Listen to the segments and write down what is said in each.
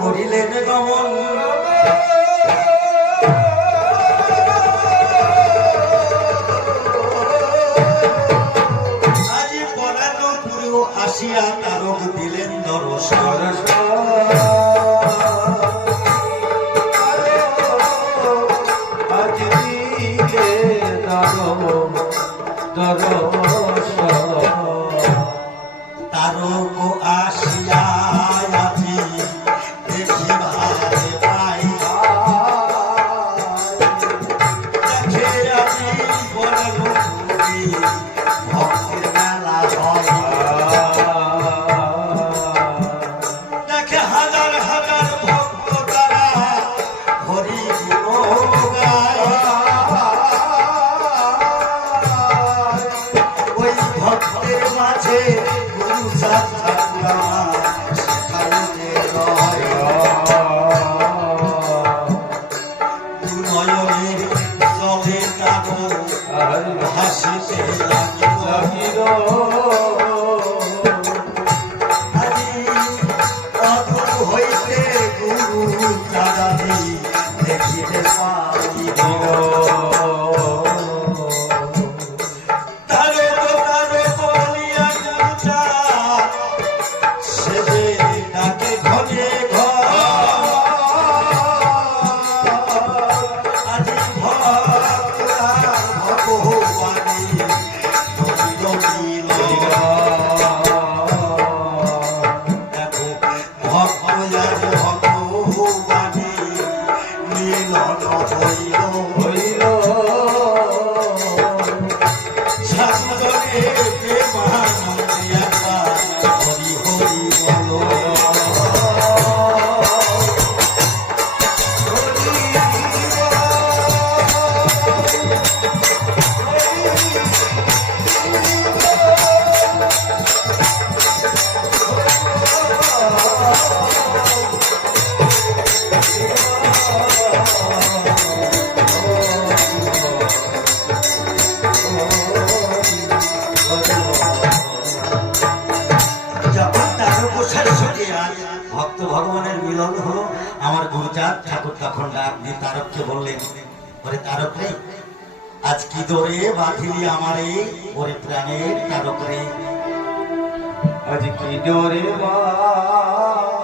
করিলেন গমন আজি পরানো পুরো আসিয়া তারক দিলেন দর্শন তারক আসিয়া ভগবানের মিলন হলো। আমার গুরুচাঁদ ঠাকুর তখন ডাক দিয়ে তারককে বললেন, ওরে তারক রে, আজ কি দরে বাঁধিলি আমারে, ওরে প্রাণের তারক রে, আজ কি দরে বাঁধিলি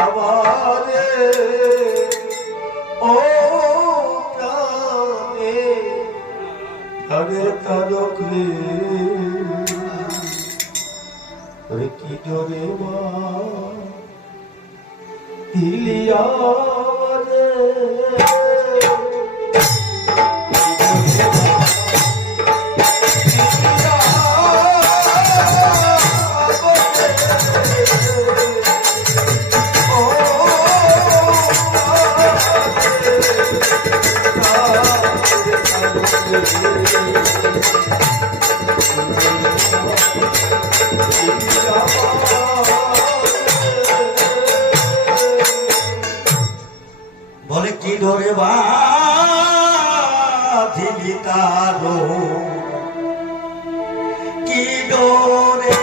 আমারে, ও প্রাণের তারক রে, ওরে কি ডরে বাঁধিলি আমারে, বলে কি ধরে বাঁধিলি তারো, কি ডোরে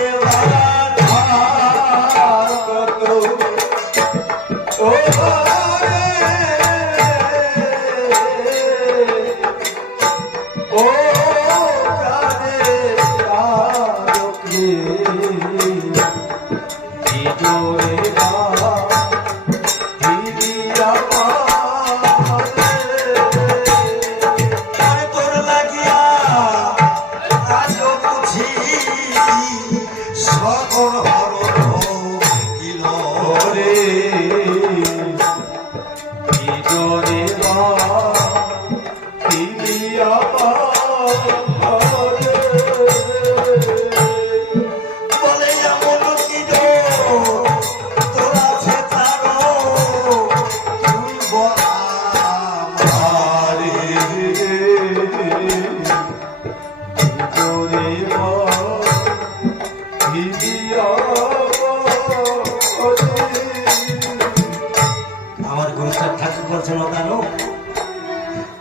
আমার গুরুচাঁদ ঠাকুর বলছেন দানো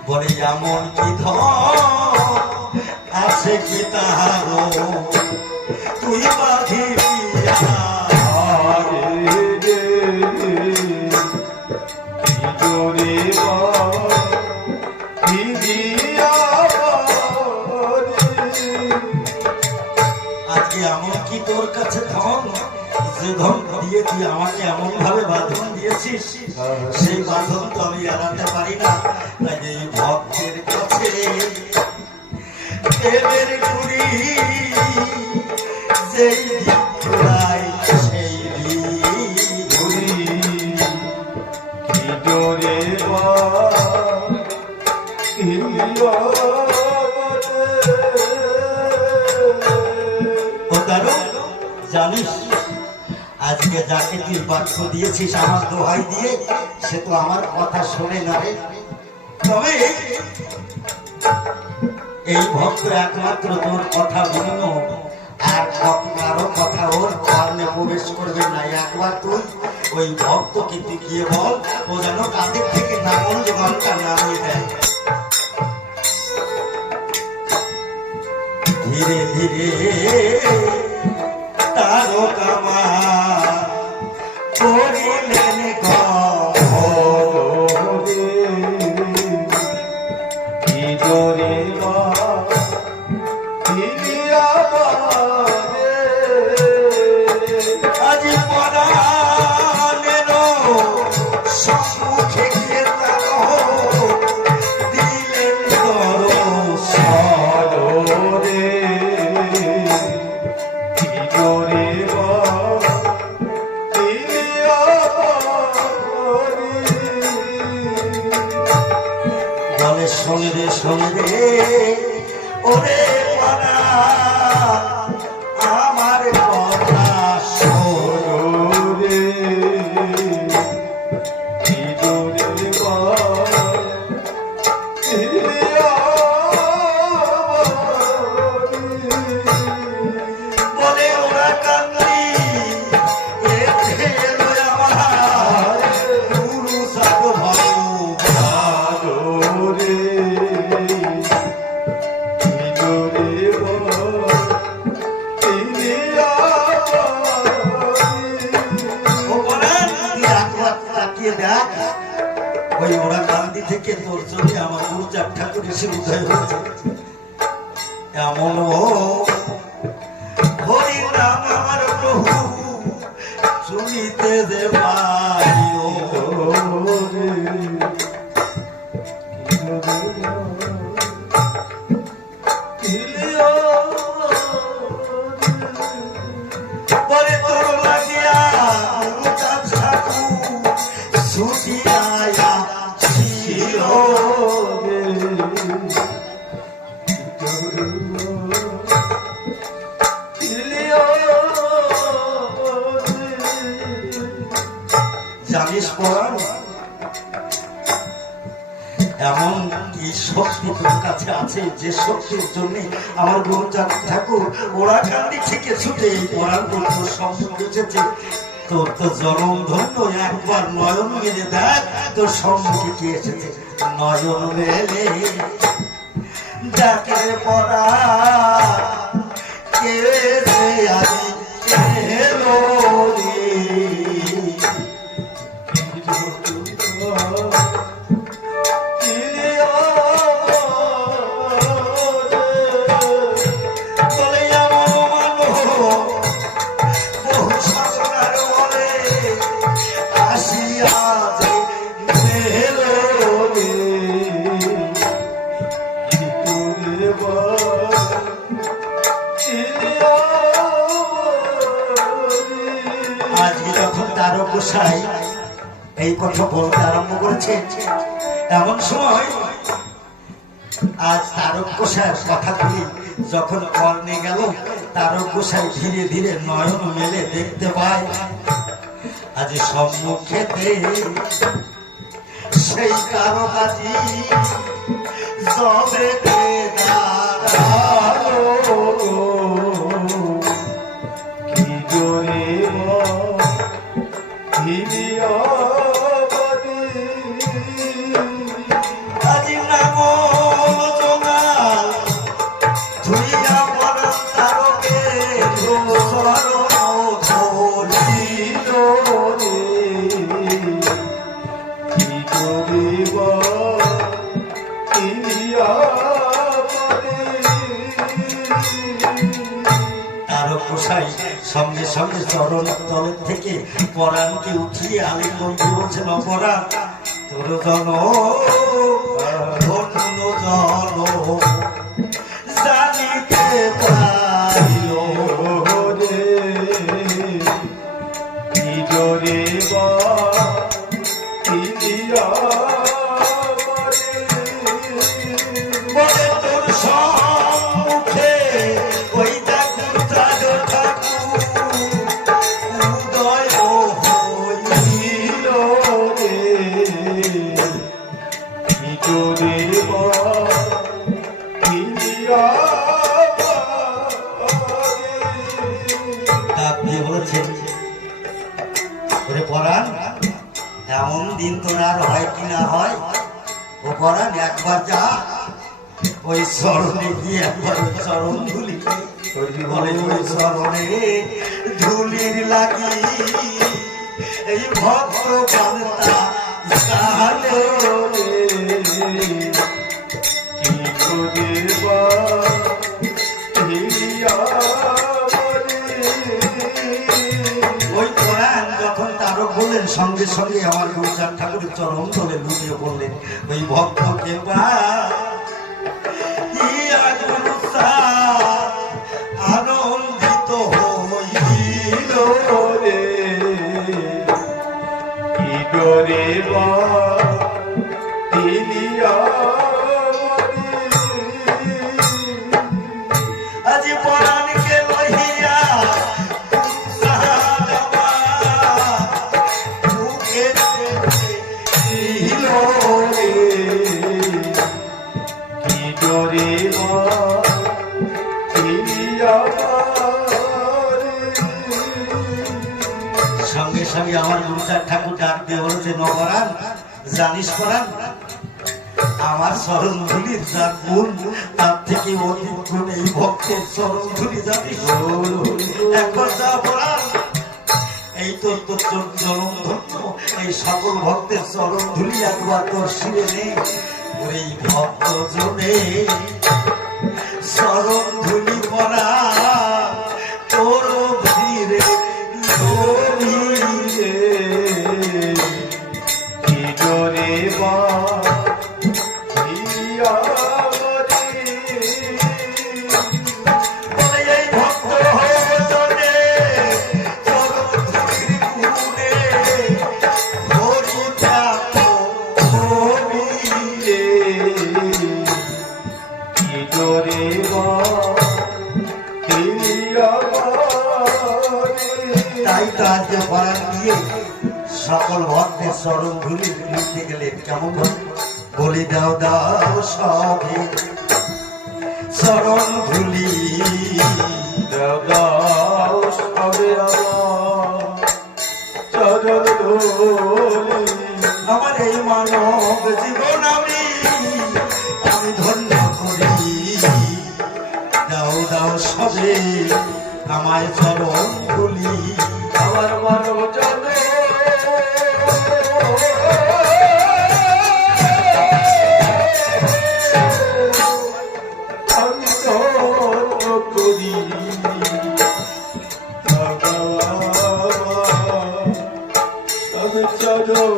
বলে এমন কি ধন আছে কি তাহারো তুই বাঁধিবি আজকে এমন কি তোর কাছে ধন যে ধন দিয়ে তুই আমাকে এমন ভাবে বাঁধন দিয়েছিস সেই বাঁধন তো আমি এড়াতে পারি না। তাই এই ভক্তের কাছে দেবের গুড়ি যেই ঘুরাই সেই ঘুরি জানিস আজকে যাকে তুই বাক্য দিয়েছিস আমার দোহাই দিয়ে সে তো আমার কথা শোনে না রে। তবে এই ভক্ত একমাত্র তোর কথা ভিন্ন আর কারো কথা ওর কর্ণে প্রবেশ করবে না। একবার তুই ওই ভক্তকে তুই গিয়ে বল ও যেন তাদের থেকে নাগঞ্জ ঘন্টা নামিয়ে দেয়। ধীরে ধীরে তারকামা করিলেন আজ পরাণের সম্মুখে গিয়ে দিলেন বলে শোনে রে শোনে রে ওরে পারা আমার কথা শোনো রে বলে ওরা কান্দি আমার গুরু সাধু ভালো ওই ওরা কান্দি থেকে তোর জন্য আমার গুরুচাঁদ ঠাকুর এসে উদয় হয়েছে। এমন হরি নাম আমার প্রভু শুনিতে যে পাইও পরে তোর লাগিয়া গুরুচাঁদ ঠাকুর ছুটিয়া ছিল জানিস পরাণ এমন কি শক্তি তোর কাছে আছে যে শক্তির জন্য আমার গুরুচাঁদ ঠাকুর ওরা কান্দি থেকে ছুটে এই পরাণ তোর সম্মুখে এসেছে। তোর তো জনম ধন্য একবার নয়ন মেলে দেখ তোর সম্মুখে কি এসেছে। নয়ন মেলে ডাকে পড়া কে যে আজি এলো রে আজকে যখন তারকসাই এই কথা বলতে আরম্ভ করেছে এমন সময় আজ তারকসাইয়ের কথাগুলি যখন কর্ণে গেল তারকসাই ধীরে ধীরে নয়ন মেলে দেখতে পায় আজ সম্মুখেতে সেই তারকাজি জবে দাঁড়ালো কি জোরে বাঁধিলিয়া বাদে আজি নাম জোগাল ধুইয়া পরাণ তারকে শরণ ধরি তারও কোষাই সঙ্গে সঙ্গে চরণ তলের থেকে পরাণকে উঠিয়ে আলিঙ্গন দিয়ে বলছেন অপরাণ তোর জন ধন্য জন জানিতে পারিল রে কি জোরে বাঁধিলিয়া বলে তোর সম্মুখে ওই ঠাকুর চাঁদ ঠাকুর উদয় হইল রে কি জোরে বাঁধিলিয়া ডাক দিয়ে বলেছেন ওরে পরাণ এমন দিন তোর আর হয় কি না হয় ও পরাণ একবার যা ওই চরণে গিয়ে একবার ওই চরণ ধুলি বলে ওই চরণে ধুলির লাগি এই ভক্ত বান্তা কালে কি জোরে বাঁধিলিয়া ওই কোরআন যখন তারও বললেন সঙ্গে সঙ্গে আমার গুরুচাঁদ ঠাকুরের চরণ ধরে লুটিয়ে বললেন ওই ভক্তকে আনন্দিত হইল রে কি জোরে বাঁধিলিয়া আজ পরাণকে লইয়া কি জোরে বাঁধিলিয়া সঙ্গে সঙ্গে আমার গুরুচাঁদ ঠাকুর ডাক দিয়ে বলেছে নবরান জানিস পরাণ আমার চরণ ধুলি যার গুণ তার থেকে অধিক গুণ এই ভক্তের চরণ ধুলি জানিস একবার যা পরাণ এই তোর তোর চরণ ধন্য এই সকল ভক্তের চরণ ধুলি একবার তোর শিরে নেই ওই ভক্ত জনে চরণ ধুলি পরা তোর ভিড়ে রে কি জোরে বাঁধিলিয়া বলে এই ভক্ত জনে চরণ ধুলির গুণে হরি ঠাকুর রে কি জোরে বাঁধিলিয়া তাই তো আজকে পরাণ দিয়ে সকল ভক্তের চরণ ধুলি লিখতে গেলে কেমন বলি দাও দাও সবে চরণ ধুলি দাও সবে আমার চরণ ধুলি আমার এই মানব জীবন আমি ধন্য করি দাও দাও সবে আমায় চরণ ধুলি আমার মানব জনে আমি ধন্য করি আমি চরণ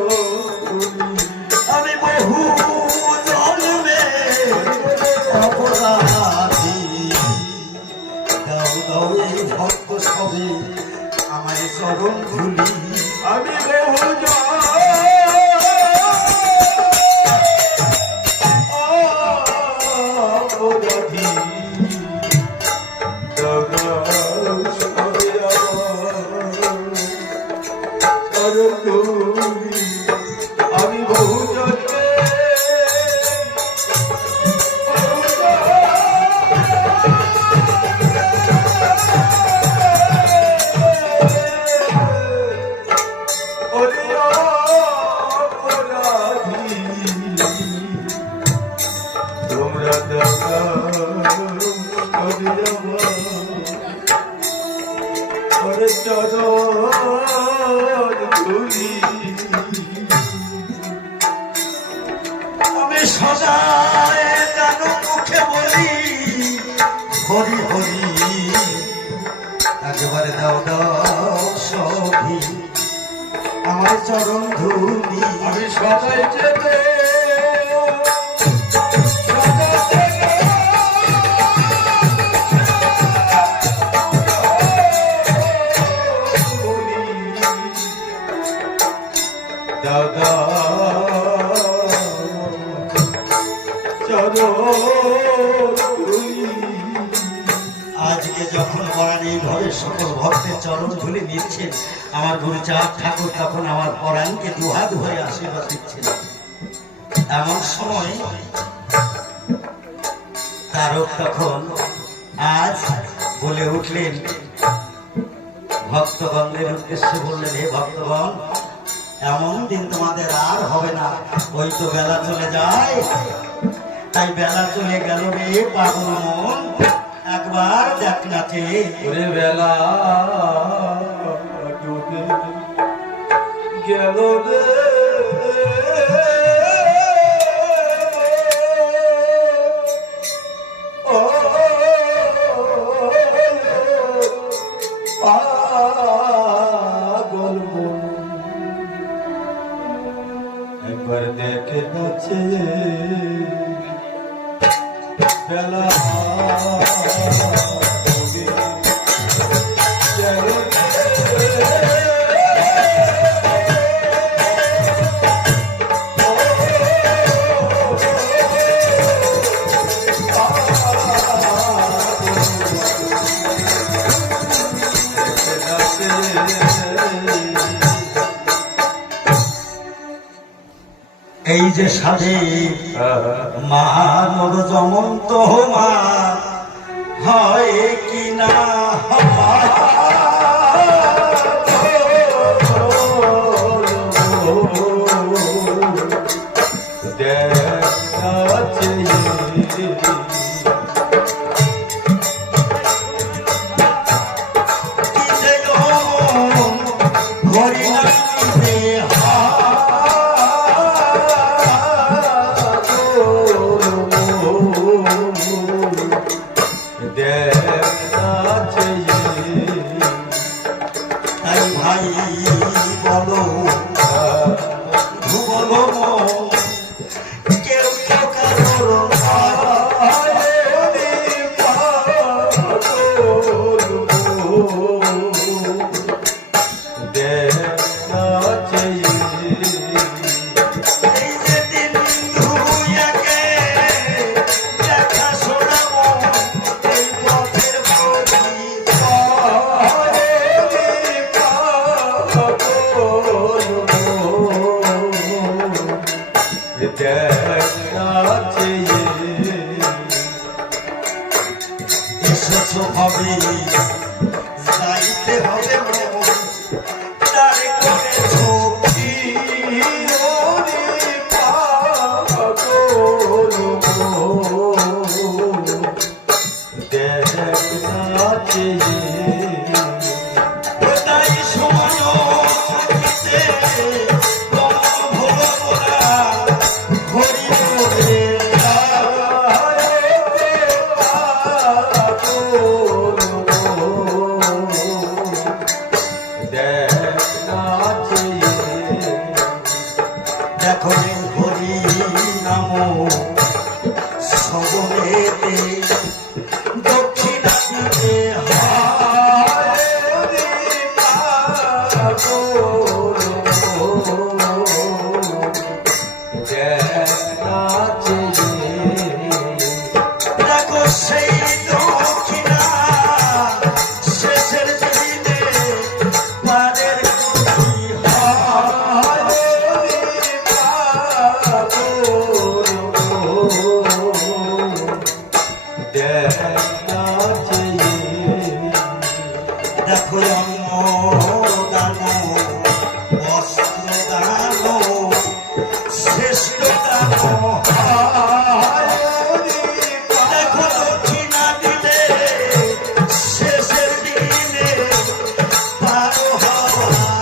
ধুলি আমি বহু জন্মে অপরাধী দাও দাও এই ভক্ত সবে আমায় চরণ ধুলি আমি বহু অপরাধী আমি বহু জন্মে আমি সদায় জানো মুখে বলি হরি হরি, একবারে দাও দাও সখী আমার চরণ ধুলি। আমি সদাই যেতে দাদা চলো আজকে যখন পরাণী ঘরে সকল ভক্তের চরণ ধুলি নিচ্ছেন, আমার গুরুচাঁদ ঠাকুর তখন আমার পরাণকে দুহাত ভরে আশীর্বাদ দিচ্ছেন। এমন সময় তারক তখন আজ বলে উঠলেন, ভক্তগণের উদ্দেশ্যে বললেন, হে ভক্তগণ, এমন দিন তোমাদের আর হবে না, ওই তো বেলা চলে যায়। তাই বেলা চলে গেল রে পাগল মন, একবার দেখ নাচে। ওরে বেলা ডুবে গেল রে ও পাগল মন, একবার দেখে নাচে বেলা এই যে সাধে মানব জমন্ত মা হয় কি না হবে যাইতে হবে তারে করেছো কি দেখো হরি নাম সবনেতে দক্ষিণা দিতে দেখো সেই দক্ষিণা শেষের দিনে পারের দেখো দান বস্ত্র দান শ্রেষ্ঠ দান দেখো দক্ষিণা দিলে শেষের দিনে পারো হওয়া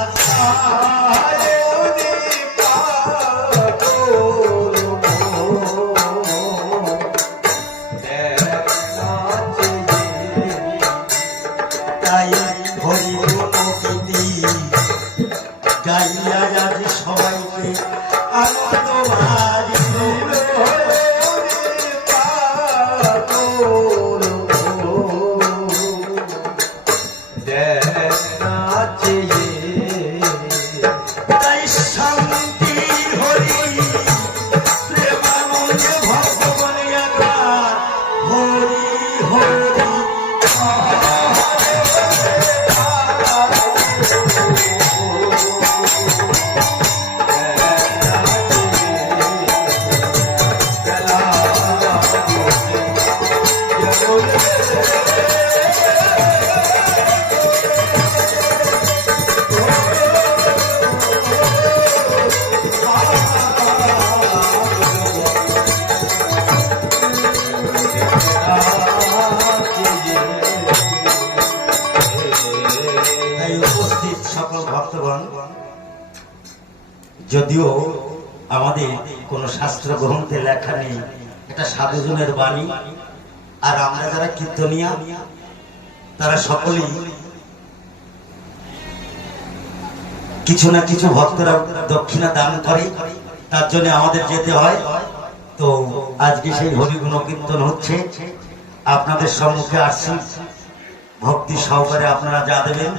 শাস্ত্র গ্রন্থে লেখা নেই, এটা সাধুজনের বাণী। আর আমরা যারা কীর্তনিয়া তারা সকলেই কিছু না কিছু ভক্তরা দক্ষিণা দান করে, তার জন্য আমাদের যেতে হয়। তো আজকে সেই হরিগুণ কীর্তন হচ্ছে, আপনাদের সম্মুখে আসছি, ভক্তি সহকারে আপনারা যা দেবেন